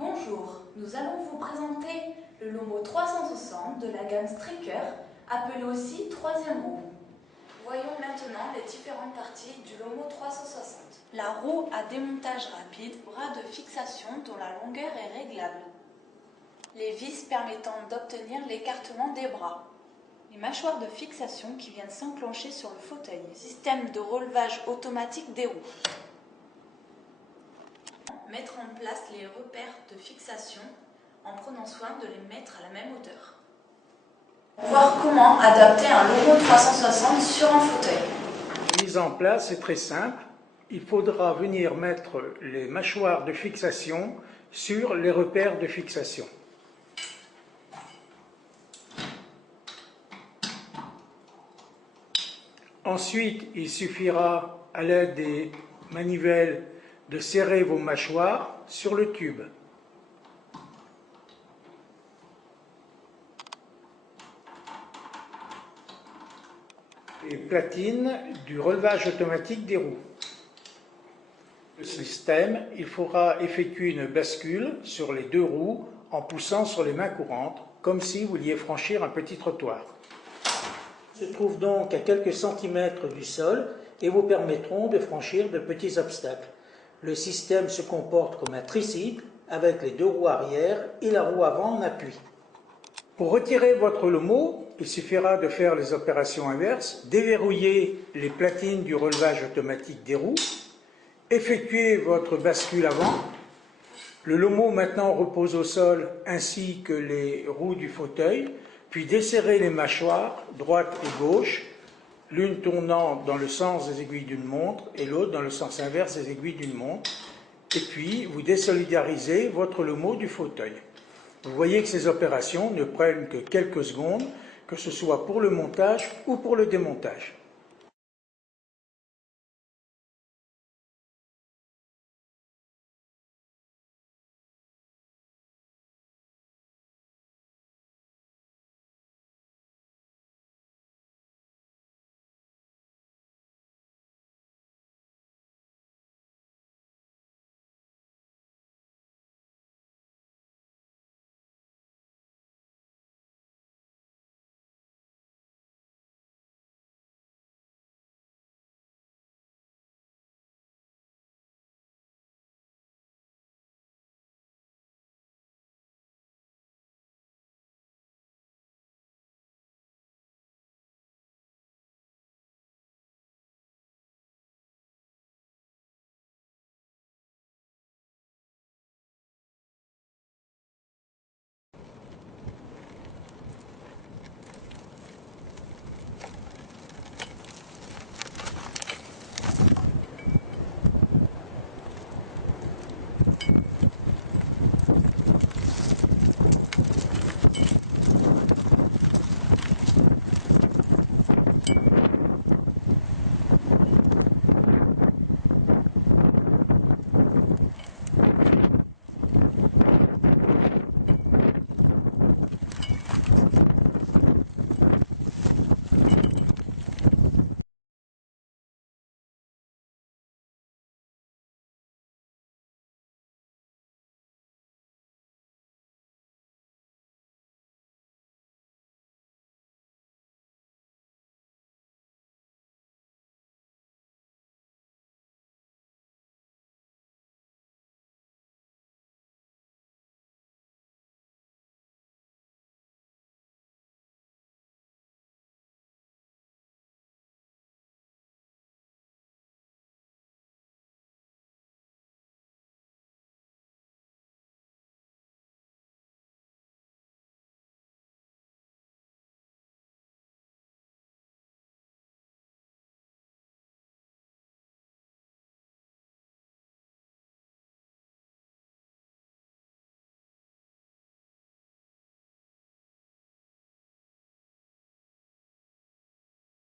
Bonjour, nous allons vous présenter le Lomo 360 de la gamme Striker, appelé aussi troisième roue. Voyons maintenant les différentes parties du Lomo 360. La roue à démontage rapide, bras de fixation dont la longueur est réglable. Les vis permettant d'obtenir l'écartement des bras. Les mâchoires de fixation qui viennent s'enclencher sur le fauteuil. Système de relevage automatique des roues. Mettre en place les repères de fixation en prenant soin de les mettre à la même hauteur. Voir comment adapter un Lomo 360 sur un fauteuil. La mise en place est très simple. Il faudra venir mettre les mâchoires de fixation sur les repères de fixation. Ensuite, il suffira, à l'aide des manivelles, de serrer vos mâchoires sur le tube. Les platines du relevage automatique des roues. Le système, il faudra effectuer une bascule sur les deux roues en poussant sur les mains courantes, comme si vous vouliez franchir un petit trottoir. Se trouve donc à quelques centimètres du sol et vous permettront de franchir de petits obstacles. Le système se comporte comme un tricycle avec les deux roues arrière et la roue avant en appui. Pour retirer votre Lomo, il suffira de faire les opérations inverses, déverrouiller les platines du relevage automatique des roues, effectuer votre bascule avant. Le Lomo maintenant repose au sol ainsi que les roues du fauteuil, puis desserrer les mâchoires, droite et gauche, l'une tournant dans le sens des aiguilles d'une montre et l'autre dans le sens inverse des aiguilles d'une montre. Et puis, vous désolidarisez votre Lomo du fauteuil. Vous voyez que ces opérations ne prennent que quelques secondes, que ce soit pour le montage ou pour le démontage.